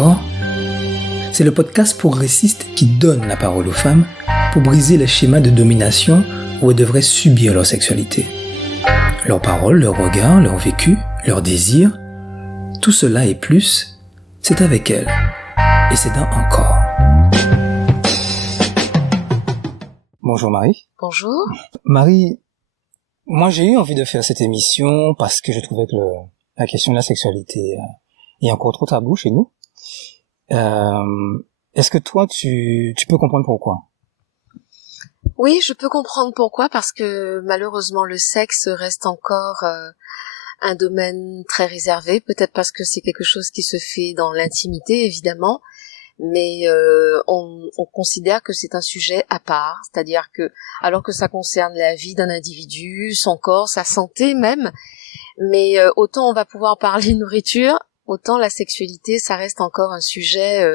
encore, c'est le podcast progressiste qui donne la parole aux femmes pour briser les schémas de domination où elles devraient subir leur sexualité. Leurs paroles, leurs regards, leur vécu, leurs désirs, tout cela et plus, c'est avec elles. Et c'est dans Encore. Bonjour Marie. Bonjour. Marie, moi j'ai eu envie de faire cette émission parce que je trouvais que la question de la sexualité est encore trop tabou chez nous. Est-ce que toi tu peux comprendre pourquoi? Oui, je peux comprendre pourquoi, parce que malheureusement le sexe reste encore un domaine très réservé, peut-être parce que c'est quelque chose qui se fait dans l'intimité évidemment, mais on considère que c'est un sujet à part, c'est-à-dire que alors que ça concerne la vie d'un individu, son corps, sa santé même, mais autant on va pouvoir parler nourriture, autant la sexualité ça reste encore un sujet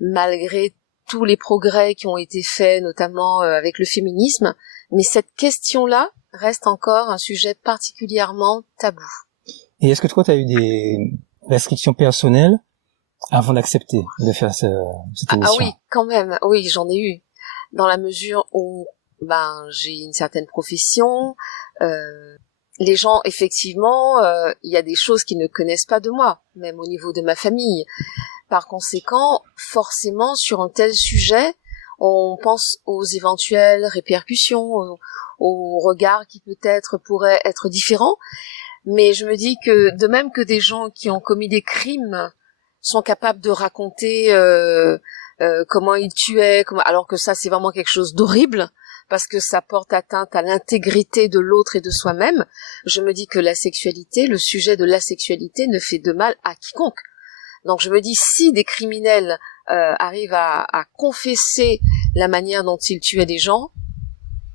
malgré tous les progrès qui ont été faits, notamment avec le féminisme, mais cette question-là reste encore un sujet particulièrement tabou. Et est-ce que toi, tu as eu des restrictions personnelles avant d'accepter de faire cette émission? Ah oui, quand même, oui, j'en ai eu. Dans la mesure où j'ai une certaine profession, les gens, effectivement, il y a des choses qu'ils ne connaissent pas de moi, même au niveau de ma famille. Par conséquent, forcément, sur un tel sujet, on pense aux éventuelles répercussions, aux regards qui peut-être pourraient être différents. Mais je me dis que de même que des gens qui ont commis des crimes sont capables de raconter comment ils tuaient, alors que ça c'est vraiment quelque chose d'horrible, parce que ça porte atteinte à l'intégrité de l'autre et de soi-même, je me dis que la sexualité, le sujet de la sexualité ne fait de mal à quiconque. Donc je me dis, si des criminels arrivent à confesser la manière dont ils tuaient des gens,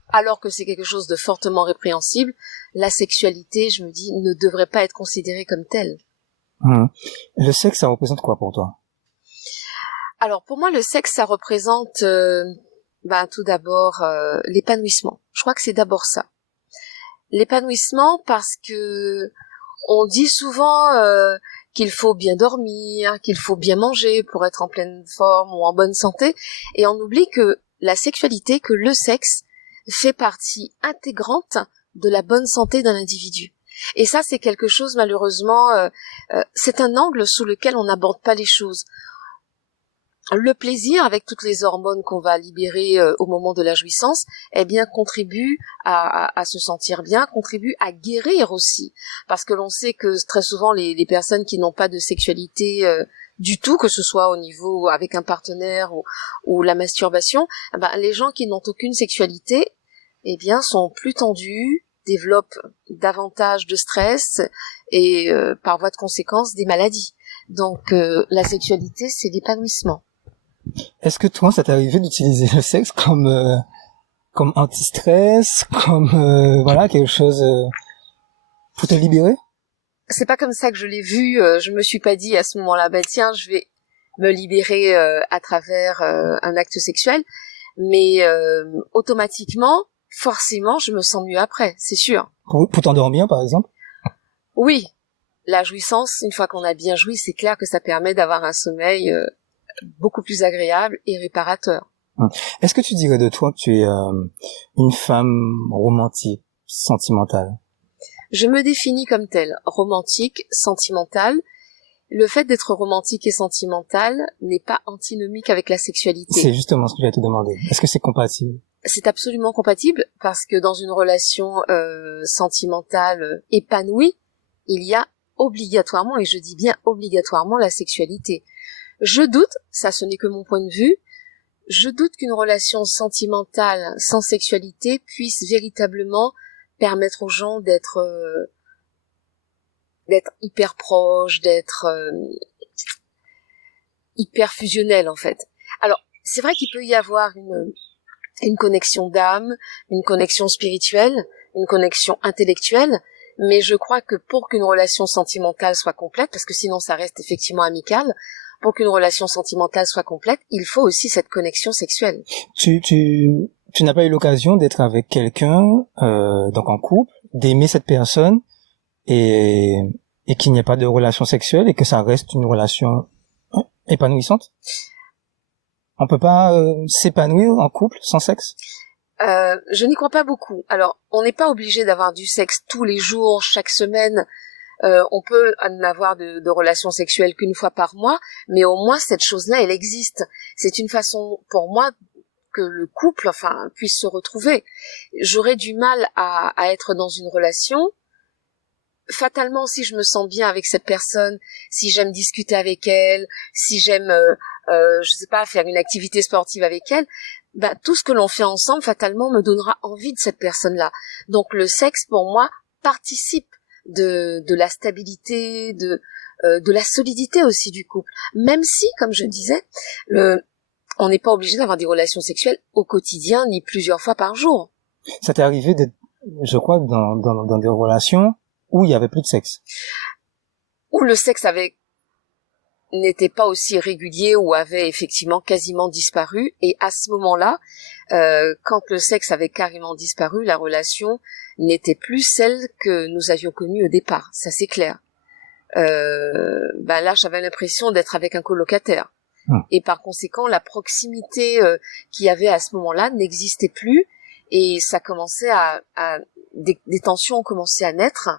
alors que c'est quelque chose de fortement répréhensible, la sexualité, je me dis, ne devrait pas être considérée comme telle. Le sexe, ça représente quoi pour toi? Alors pour moi, le sexe, ça représente tout d'abord l'épanouissement. Je crois que c'est d'abord ça. L'épanouissement parce que on dit souvent qu'il faut bien dormir, qu'il faut bien manger pour être en pleine forme ou en bonne santé, et on oublie que la sexualité, que le sexe fait partie intégrante de la bonne santé d'un individu. Et ça, c'est quelque chose, malheureusement, c'est un angle sous lequel on n'aborde pas les choses. Le plaisir, avec toutes les hormones qu'on va libérer au moment de la jouissance, eh bien, contribue à se sentir bien, contribue à guérir aussi. Parce que l'on sait que très souvent, les personnes qui n'ont pas de sexualité du tout, que ce soit au niveau avec un partenaire ou la masturbation, les gens qui n'ont aucune sexualité, eh bien, sont plus tendus, développent davantage de stress et par voie de conséquence des maladies. Donc, la sexualité, c'est l'épanouissement. Est-ce que toi, ça t'est arrivé d'utiliser le sexe comme anti-stress, comme quelque chose pour te libérer? C'est pas comme ça que je l'ai vu. Je me suis pas dit à ce moment-là, tiens, je vais me libérer à travers un acte sexuel, mais automatiquement, forcément, je me sens mieux après, c'est sûr. Pour t'endormir, par exemple? Oui, la jouissance, une fois qu'on a bien joui, c'est clair que ça permet d'avoir un sommeil beaucoup plus agréable et réparateur. Est-ce que tu dirais de toi que tu es une femme romantique, sentimentale? Je me définis comme telle, romantique, sentimentale. Le fait d'être romantique et sentimentale n'est pas antinomique avec la sexualité. C'est justement ce que j'allais te demander. Est-ce que c'est compatible? C'est absolument compatible parce que dans une relation sentimentale épanouie, il y a obligatoirement, et je dis bien obligatoirement, la sexualité. Je doute, ça ce n'est que mon point de vue, je doute qu'une relation sentimentale sans sexualité puisse véritablement permettre aux gens d'être hyper proches, d'être hyper fusionnels en fait. Alors, c'est vrai qu'il peut y avoir une connexion d'âme, une connexion spirituelle, une connexion intellectuelle, mais je crois que pour qu'une relation sentimentale soit complète, parce que sinon ça reste effectivement amical, pour qu'une relation sentimentale soit complète, il faut aussi cette connexion sexuelle. Tu n'as pas eu l'occasion d'être avec quelqu'un, donc en couple, d'aimer cette personne et qu'il n'y ait pas de relation sexuelle et que ça reste une relation épanouissante? On peut pas s'épanouir en couple sans sexe? Je n'y crois pas beaucoup. Alors, on n'est pas obligé d'avoir du sexe tous les jours, chaque semaine. On peut n'avoir de relations sexuelles qu'une fois par mois, mais au moins cette chose-là, elle existe. C'est une façon, pour moi, que le couple, puisse se retrouver. J'aurais du mal à être dans une relation. Fatalement, si je me sens bien avec cette personne, si j'aime discuter avec elle, si j'aime, je sais pas, faire une activité sportive avec elle, tout ce que l'on fait ensemble, fatalement, me donnera envie de cette personne-là. Donc, le sexe, pour moi, participe de la stabilité, de la solidité aussi du couple. Même si, comme je disais, on n'est pas obligé d'avoir des relations sexuelles au quotidien, ni plusieurs fois par jour. Ça t'est arrivé d'être, je crois, dans des relations où il y avait plus de sexe? Où le sexe n'était pas aussi régulier ou avait effectivement quasiment disparu. Et à ce moment-là, quand le sexe avait carrément disparu, la relation n'était plus celle que nous avions connue au départ. Ça, c'est clair. Là, j'avais l'impression d'être avec un colocataire. Et par conséquent, la proximité qu'il y avait à ce moment-là n'existait plus. Et ça commençait des tensions ont commencé à naître.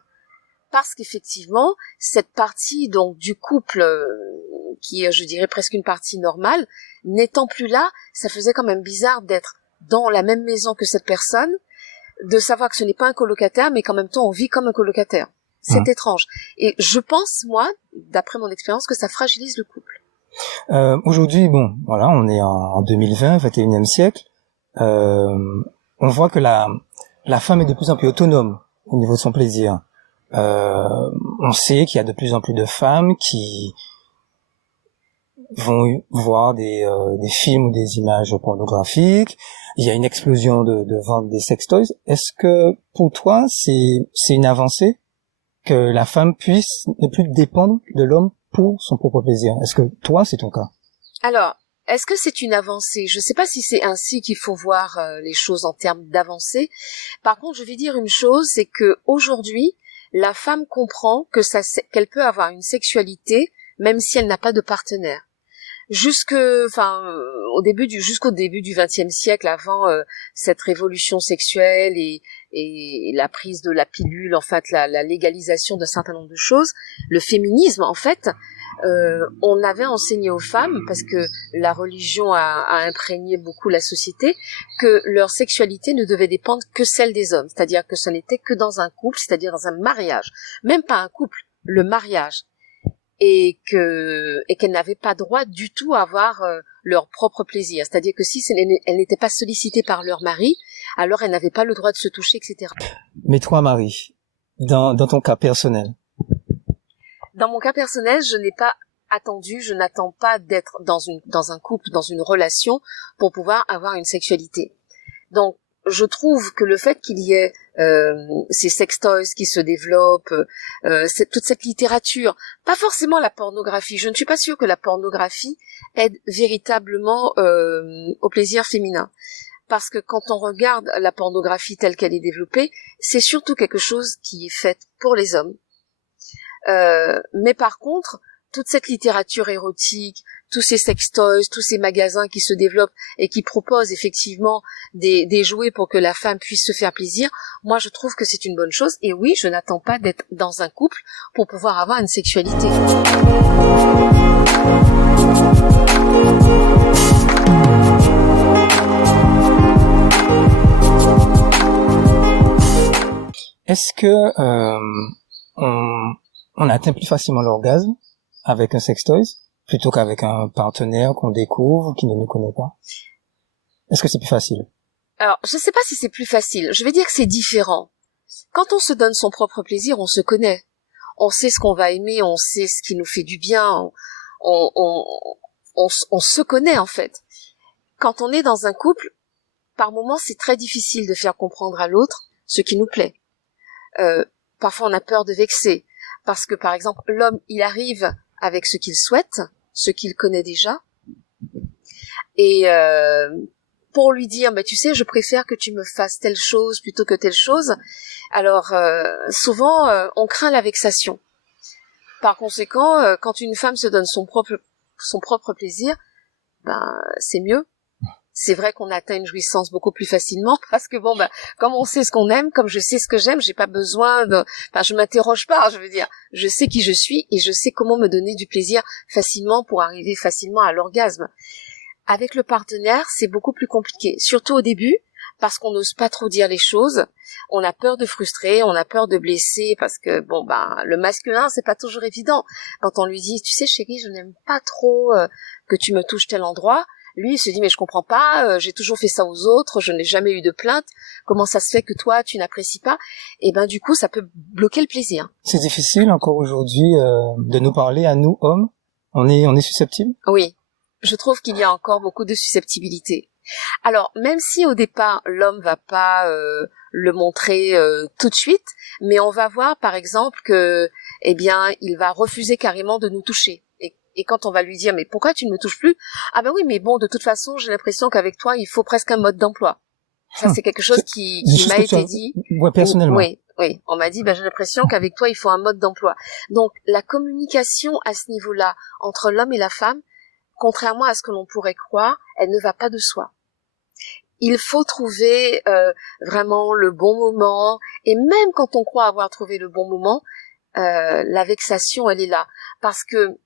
Parce qu'effectivement, cette partie donc du couple qui est, je dirais, presque une partie normale, n'étant plus là, ça faisait quand même bizarre d'être dans la même maison que cette personne, de savoir que ce n'est pas un colocataire, mais qu'en même temps on vit comme un colocataire. C'est étrange. Et je pense, moi, d'après mon expérience, que ça fragilise le couple. Aujourd'hui, on est en 2020, 21e siècle. On voit que la femme est de plus en plus autonome au niveau de son plaisir. On sait qu'il y a de plus en plus de femmes qui vont voir des films ou des images pornographiques. Il y a une explosion de vente des sextoys. Est-ce que pour toi c'est une avancée que la femme puisse ne plus dépendre de l'homme pour son propre plaisir? Est-ce que toi c'est ton cas? Alors, est-ce que c'est une avancée? Je ne sais pas si c'est ainsi qu'il faut voir les choses en termes d'avancée. Par contre, je vais dire une chose, c'est que aujourd'hui, la femme comprend qu'elle peut avoir une sexualité même si elle n'a pas de partenaire. Jusqu'au début du XXe siècle, avant cette révolution sexuelle et la prise de la pilule, la légalisation d'un certain nombre de choses, le féminisme, on avait enseigné aux femmes, parce que la religion a imprégné beaucoup la société, que leur sexualité ne devait dépendre que celle des hommes, c'est-à-dire que ce n'était que dans un couple, c'est-à-dire dans un mariage, même pas un couple, le mariage. Et qu'elles n'avaient pas droit du tout à avoir leur propre plaisir. C'est-à-dire que si elles n'étaient pas sollicitées par leur mari, alors elles n'avaient pas le droit de se toucher, etc. Mais toi, Marie, dans ton cas personnel? Dans mon cas personnel, je n'attends pas d'être dans un couple, dans une relation, pour pouvoir avoir une sexualité. Donc, je trouve que le fait qu'il y ait ces sextoys qui se développent, toute cette littérature, pas forcément la pornographie, je ne suis pas sûre que la pornographie aide véritablement au plaisir féminin. Parce que quand on regarde la pornographie telle qu'elle est développée, c'est surtout quelque chose qui est fait pour les hommes. Mais par contre, toute cette littérature érotique, tous ces sextoys, tous ces magasins qui se développent et qui proposent effectivement des jouets pour que la femme puisse se faire plaisir, moi je trouve que c'est une bonne chose. Et oui, je n'attends pas d'être dans un couple pour pouvoir avoir une sexualité. Est-ce que on atteint plus facilement l'orgasme avec un sextoy plutôt qu'avec un partenaire qu'on découvre, qui ne nous connaît pas? Est-ce que c'est plus facile? Alors, je ne sais pas si c'est plus facile. Je vais dire que c'est différent. Quand on se donne son propre plaisir, on se connaît. On sait ce qu'on va aimer, on sait ce qui nous fait du bien. On se connaît, en fait. Quand on est dans un couple, par moments, c'est très difficile de faire comprendre à l'autre ce qui nous plaît. Parfois, on a peur de vexer. Parce que, par exemple, l'homme, il arrive avec ce qu'il souhaite, ce qu'il connaît déjà, et pour lui dire, tu sais, je préfère que tu me fasses telle chose plutôt que telle chose. Alors, souvent, on craint la vexation. Par conséquent, quand une femme se donne son propre plaisir, c'est mieux. C'est vrai qu'on atteint une jouissance beaucoup plus facilement parce que comme on sait ce qu'on aime, comme je sais ce que j'aime, j'ai pas besoin je m'interroge pas, je veux dire, je sais qui je suis et je sais comment me donner du plaisir facilement pour arriver facilement à l'orgasme. Avec le partenaire, c'est beaucoup plus compliqué, surtout au début, parce qu'on n'ose pas trop dire les choses, on a peur de frustrer, on a peur de blesser, parce que le masculin, c'est pas toujours évident. Quand on lui dit, tu sais chérie, je n'aime pas trop que tu me touches tel endroit, lui il se dit mais je comprends pas, j'ai toujours fait ça aux autres, je n'ai jamais eu de plainte, comment ça se fait que toi tu n'apprécies pas? Et du coup ça peut bloquer le plaisir. C'est difficile encore aujourd'hui de nous parler à nous hommes, on est susceptibles? Oui, je trouve qu'il y a encore beaucoup de susceptibilité. Alors même si au départ l'homme va pas le montrer tout de suite, mais on va voir par exemple que il va refuser carrément de nous toucher. Et quand on va lui dire mais pourquoi tu ne me touches plus? Ah oui mais bon de toute façon j'ai l'impression qu'avec toi il faut presque un mode d'emploi. Ça c'est quelque chose qui m'a été dit. Ouais, personnellement. Oui, on m'a dit j'ai l'impression qu'avec toi il faut un mode d'emploi. Donc la communication à ce niveau-là entre l'homme et la femme, contrairement à ce que l'on pourrait croire, elle ne va pas de soi. Il faut trouver vraiment le bon moment, et même quand on croit avoir trouvé le bon moment, la vexation elle est là, parce que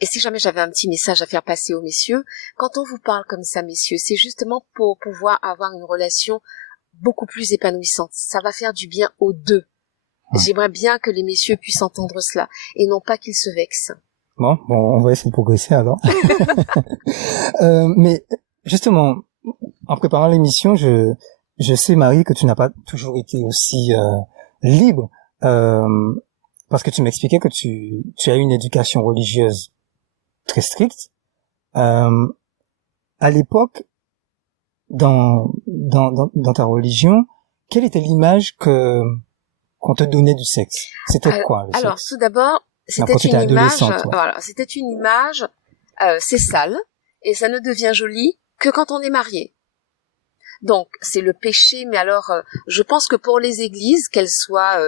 et si jamais j'avais un petit message à faire passer aux messieurs, quand on vous parle comme ça, messieurs, c'est justement pour pouvoir avoir une relation beaucoup plus épanouissante. Ça va faire du bien aux deux. J'aimerais bien que les messieurs puissent entendre cela, et non pas qu'ils se vexent. Bon, on va essayer de progresser alors. Mais justement, en préparant l'émission, je sais, Marie, que tu n'as pas toujours été aussi libre, parce que tu m'expliquais que tu as eu une éducation religieuse très stricte. À l'époque, dans ta religion, quelle était l'image qu'on te donnait du sexe? C'était quoi le sexe? Alors, tout d'abord, c'était une image, c'est sale, et ça ne devient joli que quand on est marié. Donc, c'est le péché, mais alors, je pense que pour les églises, qu'elles soient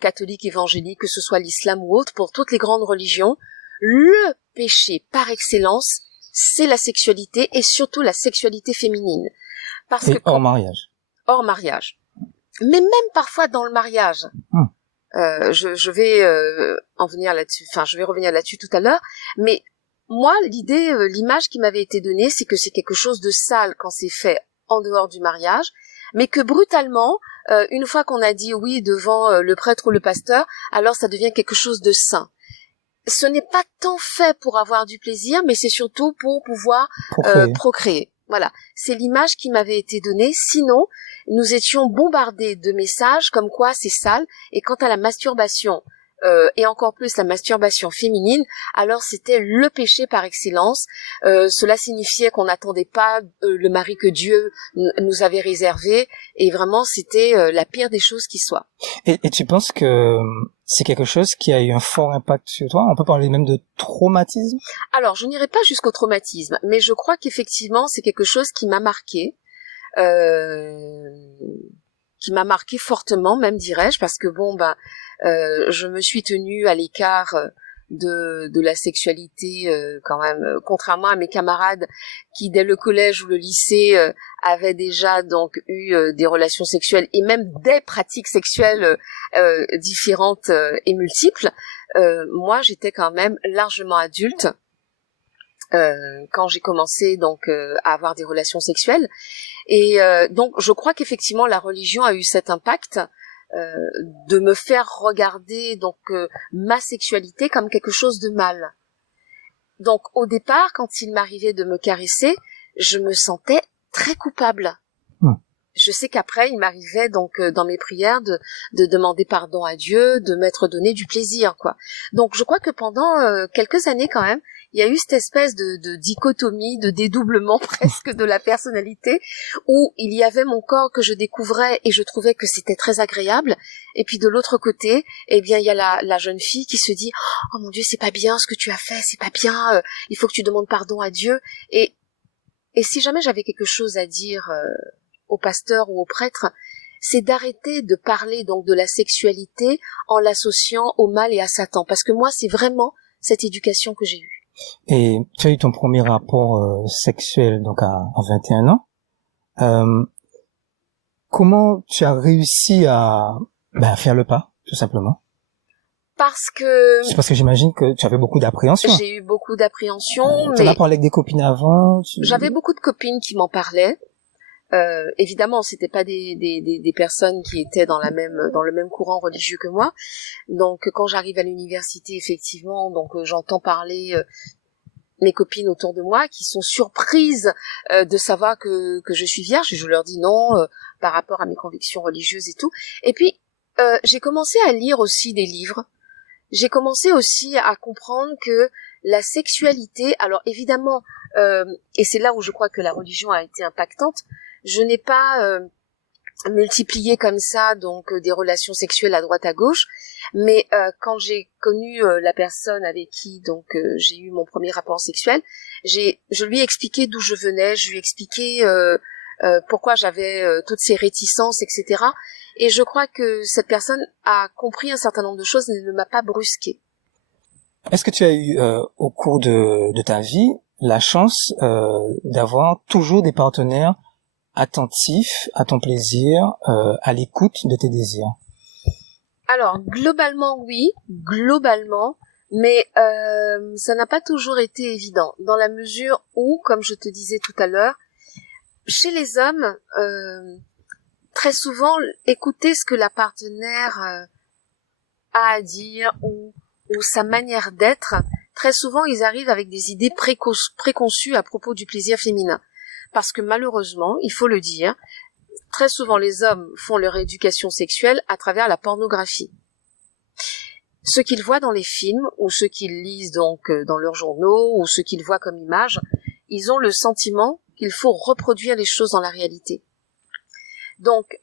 catholiques, évangéliques, que ce soit l'islam ou autre, pour toutes les grandes religions, le péché par excellence, c'est la sexualité, et surtout la sexualité féminine. Hors mariage. Hors mariage. Mais même parfois dans le mariage. Je vais en venir là-dessus, je vais revenir là-dessus tout à l'heure, mais moi, l'image qui m'avait été donnée, c'est que c'est quelque chose de sale quand c'est fait en dehors du mariage, mais que brutalement, une fois qu'on a dit oui devant le prêtre ou le pasteur, alors ça devient quelque chose de sain. Ce n'est pas tant fait pour avoir du plaisir, mais c'est surtout pour pouvoir procréer. Voilà, c'est l'image qui m'avait été donnée. Sinon, nous étions bombardés de messages comme quoi c'est sale. Et quant à la masturbation, et encore plus la masturbation féminine, alors c'était le péché par excellence. Cela signifiait qu'on n'attendait pas le mari que Dieu nous avait réservé. Et vraiment, c'était la pire des choses qui soit. Et tu penses que c'est quelque chose qui a eu un fort impact sur toi? On peut parler même de traumatisme? Alors, je n'irai pas jusqu'au traumatisme, mais je crois qu'effectivement, c'est quelque chose qui m'a marqué, fortement, même dirais-je, parce que je me suis tenue à l'écart de la sexualité quand même, contrairement à mes camarades qui dès le collège ou le lycée avaient déjà donc eu des relations sexuelles et même des pratiques sexuelles différentes et multiples. Moi j'étais quand même largement adulte quand j'ai commencé donc à avoir des relations sexuelles, et donc je crois qu'effectivement la religion a eu cet impact de me faire regarder donc ma sexualité comme quelque chose de mal. Donc au départ, quand il m'arrivait de me caresser, je me sentais très coupable. Je sais qu'après, il m'arrivait donc dans mes prières de demander pardon à Dieu, de m'être donné du plaisir, quoi. Donc je crois que pendant quelques années quand même, il y a eu cette espèce de dichotomie, de dédoublement presque de la personnalité, où il y avait mon corps que je découvrais et je trouvais que c'était très agréable, et puis de l'autre côté, il y a la jeune fille qui se dit « Oh mon Dieu, c'est pas bien ce que tu as fait, c'est pas bien, il faut que tu demandes pardon à Dieu. » Et si jamais j'avais quelque chose à dire au pasteur ou au prêtre, c'est d'arrêter de parler donc de la sexualité en l'associant au mal et à Satan, parce que moi c'est vraiment cette éducation que j'ai eue. Et tu as eu ton premier rapport sexuel donc à 21 ans. Comment tu as réussi à faire le pas, tout simplement? C'est parce que j'imagine que tu avais beaucoup d'appréhension. J'ai eu beaucoup d'appréhension, mais... Tu as parlé avec des copines avant? J'avais beaucoup de copines qui m'en parlaient. Évidemment, c'était pas des personnes qui étaient dans le même courant religieux que moi. Donc, quand j'arrive à l'université, effectivement, donc j'entends parler mes copines autour de moi qui sont surprises de savoir que je suis vierge. Et je leur dis non par rapport à mes convictions religieuses et tout. Et puis, j'ai commencé à lire aussi des livres. J'ai commencé aussi à comprendre que la sexualité, alors évidemment, et c'est là où je crois que la religion a été impactante, je n'ai pas multiplié comme ça donc des relations sexuelles à droite à gauche, mais quand j'ai connu la personne avec qui donc j'ai eu mon premier rapport sexuel, je lui ai expliqué d'où je venais, je lui ai expliqué pourquoi j'avais toutes ces réticences, etc. Et je crois que cette personne a compris un certain nombre de choses et ne m'a pas brusqué. Est-ce que tu as eu au cours de ta vie la chance d'avoir toujours des partenaires attentifs à ton plaisir, à l'écoute de tes désirs? Alors, globalement, oui, mais ça n'a pas toujours été évident, dans la mesure où, comme je te disais tout à l'heure, chez les hommes, très souvent, écouter ce que la partenaire a à dire ou sa manière d'être, très souvent, ils arrivent avec des idées préconçues à propos du plaisir féminin. Parce que malheureusement, il faut le dire, très souvent les hommes font leur éducation sexuelle à travers la pornographie. Ce qu'ils voient dans les films, ou ce qu'ils lisent donc dans leurs journaux, ou ce qu'ils voient comme images, ils ont le sentiment qu'il faut reproduire les choses dans la réalité. Donc,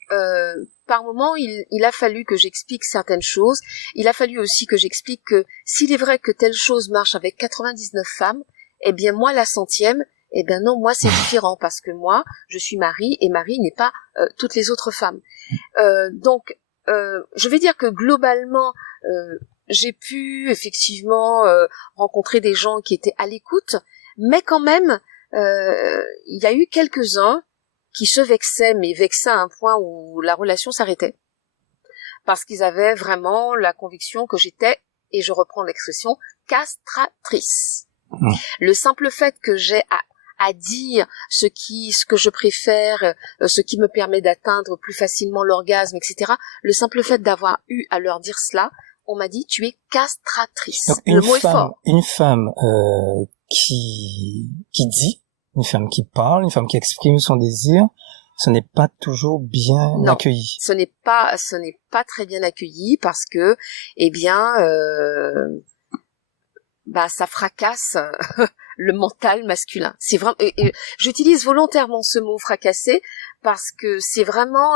par moment, il a fallu que j'explique certaines choses. Il a fallu aussi que j'explique que s'il est vrai que telle chose marche avec 99 femmes, eh bien moi, la 100e, eh bien non, moi c'est différent parce que moi, je suis Marie et Marie n'est pas toutes les autres femmes. Donc, je vais dire que globalement, j'ai pu effectivement rencontrer des gens qui étaient à l'écoute, mais quand même, il y a eu quelques-uns qui se vexaient, mais vexaient à un point où la relation s'arrêtait. Parce qu'ils avaient vraiment la conviction que j'étais, et je reprends l'expression, castratrice. Le simple fait que j'ai à dire ce que je préfère, ce qui me permet d'atteindre plus facilement l'orgasme, etc. Le simple fait d'avoir eu à leur dire cela, on m'a dit tu es castratrice. Donc, le mot est fort. Une femme qui dit, une femme qui parle, une femme qui exprime son désir, ce n'est pas toujours bien accueilli. Ce n'est pas très bien accueilli parce que, eh bien, ça fracasse le mental masculin. C'est vraiment, j'utilise volontairement ce mot fracasser parce que c'est vraiment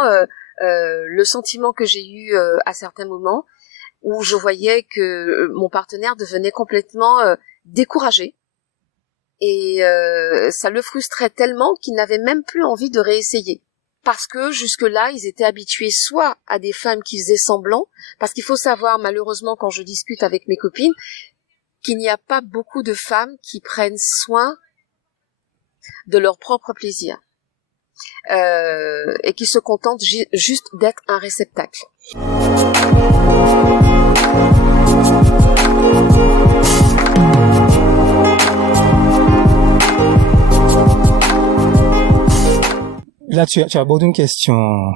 le sentiment que j'ai eu à certains moments où je voyais que mon partenaire devenait complètement découragé et ça le frustrait tellement qu'il n'avait même plus envie de réessayer. Parce que jusque-là, ils étaient habitués soit à des femmes qui faisaient semblant, parce qu'il faut savoir, malheureusement, quand je discute avec mes copines, qu'il n'y a pas beaucoup de femmes qui prennent soin de leur propre plaisir et qui se contentent juste d'être un réceptacle. Là, tu abordes une question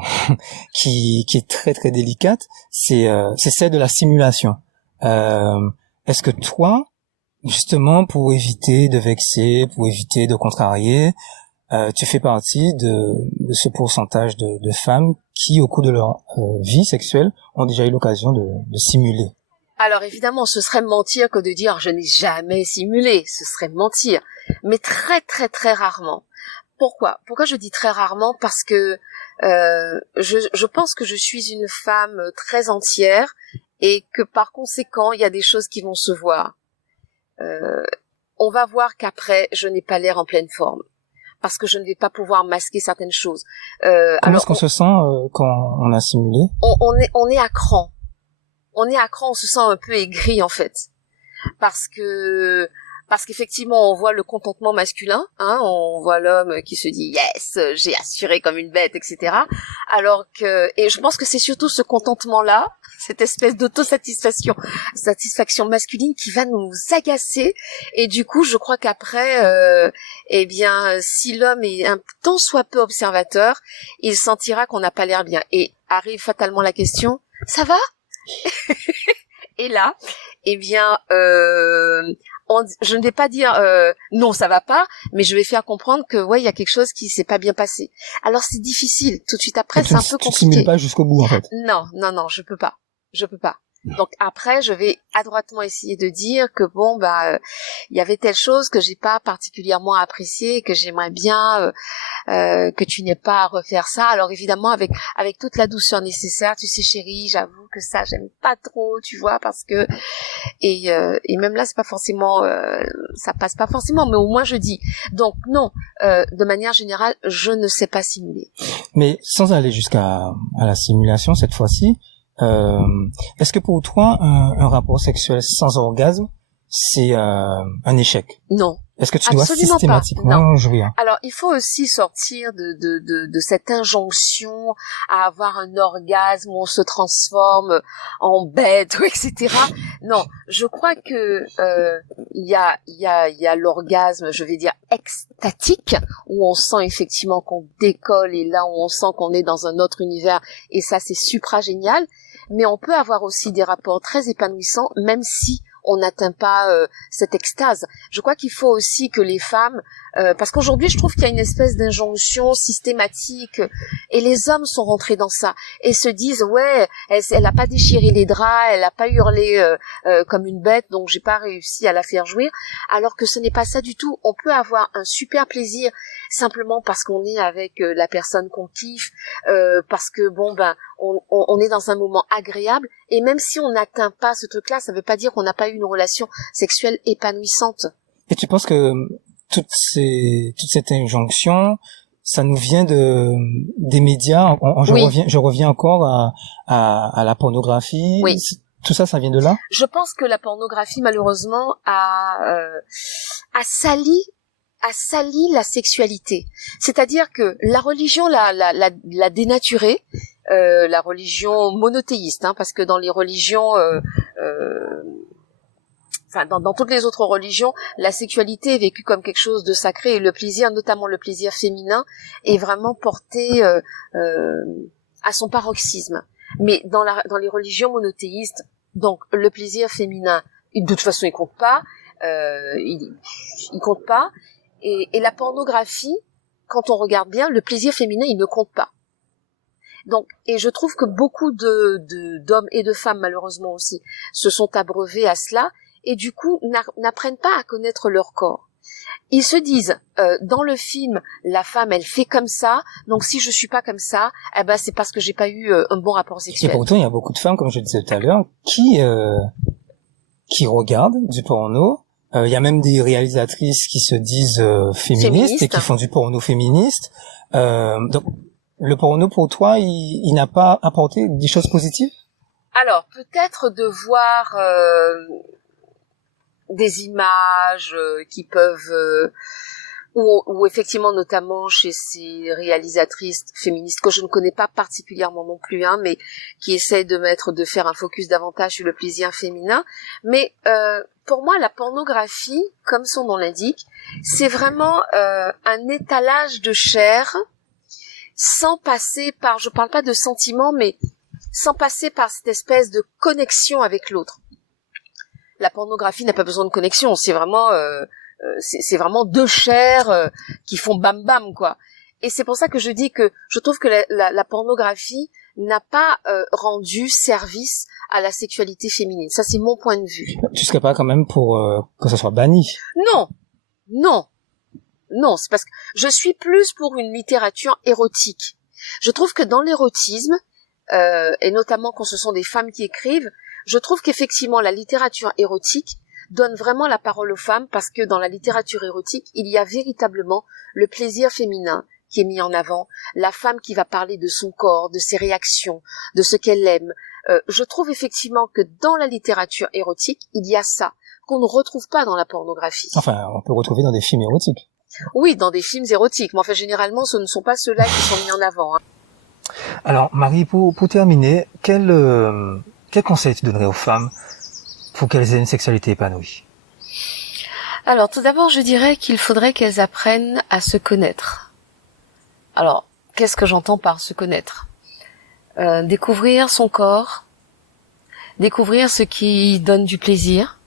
qui est très très délicate. C'est celle de la simulation. Est-ce que toi, justement, pour éviter de vexer, pour éviter de contrarier, tu fais partie de ce pourcentage de femmes qui, au cours de leur vie sexuelle, ont déjà eu l'occasion de simuler? Alors évidemment, ce serait mentir que de dire je n'ai jamais simulé. Ce serait mentir, mais très très très rarement. Pourquoi je dis très rarement? Parce que je pense que je suis une femme très entière et que par conséquent, il y a des choses qui vont se voir. On va voir qu'après, je n'ai pas l'air en pleine forme parce que je ne vais pas pouvoir masquer certaines choses. Comment est-ce qu'on se sent quand on a simulé? On est à cran. On est à cran, on se sent un peu aigri en fait. Parce que Parce qu'effectivement, on voit le contentement masculin, hein, on voit l'homme qui se dit yes, j'ai assuré comme une bête, etc. Alors que, et je pense que c'est surtout ce contentement-là, cette espèce satisfaction masculine qui va nous agacer. Et du coup, je crois qu'après, eh bien, si l'homme est un tant soit peu observateur, il sentira qu'on n'a pas l'air bien. Et arrive fatalement la question, ça va? Et là, eh bien, je ne vais pas dire non, ça va pas, mais je vais faire comprendre que ouais, il y a quelque chose qui s'est pas bien passé. Alors c'est difficile. Tout de suite après, c'est un peu compliqué. Tu simules pas jusqu'au bout en fait. Non, je peux pas. Donc après, je vais adroitement essayer de dire que bon il y avait telle chose que j'ai pas particulièrement appréciée, que j'aimerais bien que tu n'aies pas à refaire ça. Alors évidemment avec toute la douceur nécessaire, tu sais chérie, j'avoue que ça j'aime pas trop, tu vois, parce que et même là c'est pas forcément ça passe pas forcément, mais au moins je dis. Donc non, de manière générale, je ne sais pas simuler. Mais sans aller jusqu'à la simulation cette fois-ci, est-ce que pour toi un rapport sexuel sans orgasme c'est un échec? Non. Est-ce que tu dois systématiquement jouir? Alors, il faut aussi sortir de cette injonction à avoir un orgasme où on se transforme en bête, etc. Non, je crois que il y a l'orgasme, je vais dire extatique, où on sent effectivement qu'on décolle et là où on sent qu'on est dans un autre univers et ça c'est supra génial. Mais on peut avoir aussi des rapports très épanouissants, même si on n'atteint pas cette extase. Je crois qu'il faut aussi que les femmes, parce qu'aujourd'hui je trouve qu'il y a une espèce d'injonction systématique, et les hommes sont rentrés dans ça, et se disent ouais, elle a pas déchiré les draps, elle a pas hurlé comme une bête, donc j'ai pas réussi à la faire jouir, alors que ce n'est pas ça du tout. On peut avoir un super plaisir simplement parce qu'on est avec la personne qu'on kiffe, parce que on est dans un moment agréable, et même si on n'atteint pas ce truc-là, ça veut pas dire qu'on n'a pas eu une relation sexuelle épanouissante. Et tu penses que toute cette injonction, ça nous vient des médias? Je reviens encore à la pornographie. Oui. Tout ça vient de là? Je pense que la pornographie, malheureusement, a sali la sexualité. C'est-à-dire que la religion l'a dénaturée, la religion monothéiste, hein, parce que dans les religions, dans toutes les autres religions, la sexualité est vécue comme quelque chose de sacré, et le plaisir, notamment le plaisir féminin, est vraiment porté à son paroxysme. Mais dans les religions monothéistes, donc le plaisir féminin, de toute façon, il compte pas. Il compte pas. Et la pornographie, quand on regarde bien, le plaisir féminin, il ne compte pas. Donc, et je trouve que beaucoup d'hommes et de femmes, malheureusement aussi, se sont abreuvés à cela, et du coup, n'apprennent pas à connaître leur corps. Ils se disent, dans le film, la femme, elle fait comme ça, donc si je suis pas comme ça, c'est parce que j'ai pas eu un bon rapport sexuel. Et pourtant, il y a beaucoup de femmes, comme je disais tout à l'heure, qui regardent du porno. Il y a même des réalisatrices qui se disent féministes et qui font du porno féministe. Donc, le porno, pour toi, il n'a pas apporté des choses positives? Alors, peut-être de voir des images qui peuvent... ou effectivement, notamment chez ces réalisatrices féministes que je ne connais pas particulièrement non plus, hein, mais qui essaient de faire un focus davantage sur le plaisir féminin. Mais pour moi, la pornographie, comme son nom l'indique, c'est vraiment un étalage de chair sans passer par, je parle pas de sentiments, mais sans passer par cette espèce de connexion avec l'autre. La pornographie n'a pas besoin de connexion, c'est vraiment deux chairs qui font bam bam, quoi. Et c'est pour ça que je dis que je trouve que la pornographie n'a pas rendu service à la sexualité féminine. Ça, c'est mon point de vue. Tu serais pas quand même pour que ça soit banni? Non, c'est parce que je suis plus pour une littérature érotique. Je trouve que dans l'érotisme, et notamment quand ce sont des femmes qui écrivent, je trouve qu'effectivement la littérature érotique donne vraiment la parole aux femmes, parce que dans la littérature érotique, il y a véritablement le plaisir féminin qui est mis en avant, la femme qui va parler de son corps, de ses réactions, de ce qu'elle aime. Je trouve effectivement que dans la littérature érotique, il y a ça. qu'on ne retrouve pas dans la pornographie. Enfin, on peut retrouver dans des films érotiques. Oui, dans des films érotiques, mais enfin généralement ce ne sont pas ceux-là qui sont mis en avant. Hein. Alors Marie, pour terminer, quel conseil tu donnerais aux femmes pour qu'elles aient une sexualité épanouie? Alors tout d'abord, je dirais qu'il faudrait qu'elles apprennent à se connaître. Alors, qu'est-ce que j'entends par se connaître? Découvrir son corps, découvrir ce qui donne du plaisir,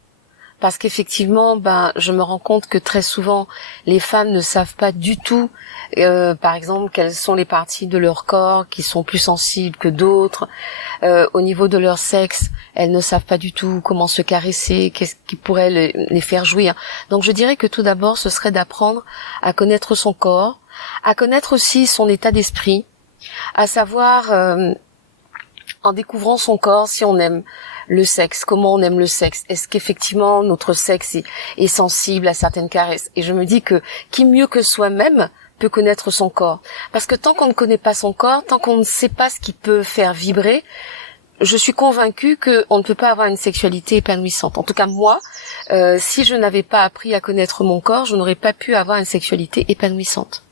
parce qu'effectivement, je me rends compte que très souvent, les femmes ne savent pas du tout, par exemple, quelles sont les parties de leur corps qui sont plus sensibles que d'autres. Au niveau de leur sexe, elles ne savent pas du tout comment se caresser, qu'est-ce qui pourrait les faire jouir. Donc je dirais que tout d'abord, ce serait d'apprendre à connaître son corps, à connaître aussi son état d'esprit, à savoir, en découvrant son corps, si on aime le sexe, comment on aime le sexe, est-ce qu'effectivement notre sexe est sensible à certaines caresses. Et je me dis que qui mieux que soi-même peut connaître son corps, parce que tant qu'on ne connaît pas son corps, tant qu'on ne sait pas ce qui peut faire vibrer, je suis convaincue qu'on ne peut pas avoir une sexualité épanouissante. En tout cas moi, si je n'avais pas appris à connaître mon corps, je n'aurais pas pu avoir une sexualité épanouissante.